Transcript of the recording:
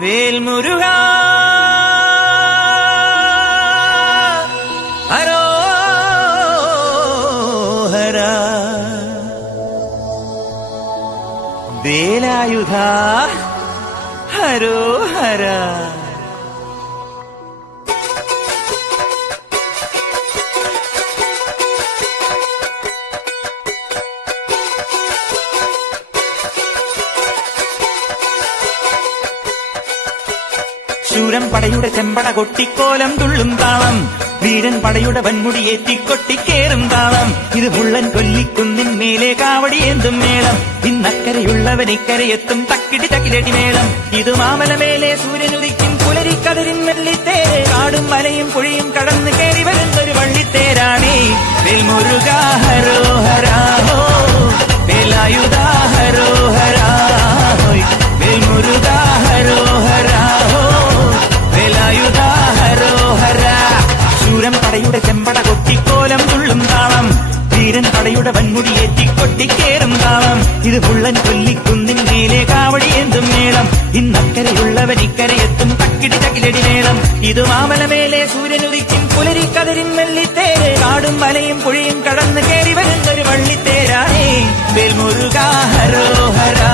വേൽമുരുകാ ഹരോഹരാ വേലായുധാ ഹരോഹരാ. ശൂരൻ പടയുടെ ചെമ്പട കൊട്ടിക്കോലം തുള്ളും താളം, വീരൻ പടയുടെ വൻമുടിയേറ്റി കൊട്ടിക്കേറും താളം. ഇത് മുള്ളൻ കൊല്ലിക്കുന്നിൻ മേലെ കാവടിയേന്തും മേളം, ഇന്നക്കരയുള്ളവൻ ഇക്കരയെത്തും തക്കിടി തക്കിലടി മേളം. ഇത് മാമലമേലെ സൂര്യനുദിക്കും പുലരിക്കതിരിൻ വെള്ളിത്തേര്, കാടും മലയും പുഴയും കടന്ന് കയറി വരുന്നൊരു വള്ളിത്തേരാണേ. വേൽമുരുകാ ഹരോഹരാ വേലായുധാ ഹരോഹരാ, വേൽമുരുകാ ഹരോഹരാ വേലായുധാ ഹരോഹരാ. ശൂരൻ പടയുടെ ചെമ്പട കൊട്ടിക്കോലം തുള്ളും താളം, വീരൻ പടയുടെ വൻമുടിയേറ്റി കൊട്ടിക്കേറും താളം. ഇത് മുള്ളൻ കൊല്ലിക്കുന്നിൻ മേലെ കാവടിയേന്തും മേളം, ഇന്നക്കരയുള്ളവൻ ഇക്കരയെത്തും തക്കിടി തകിലടി മേളം. ഇത് മാമലമേലെ സൂര്യനുദിക്കും പുലരിക്കതിരിൻ വെള്ളിത്തേര്, കാടും മലയും പുഴയും കടന്ന് കയറി വരുന്നൊരു വള്ളിത്തേരാണേ. വേൽമുരുകാ ഹരോഹരാ.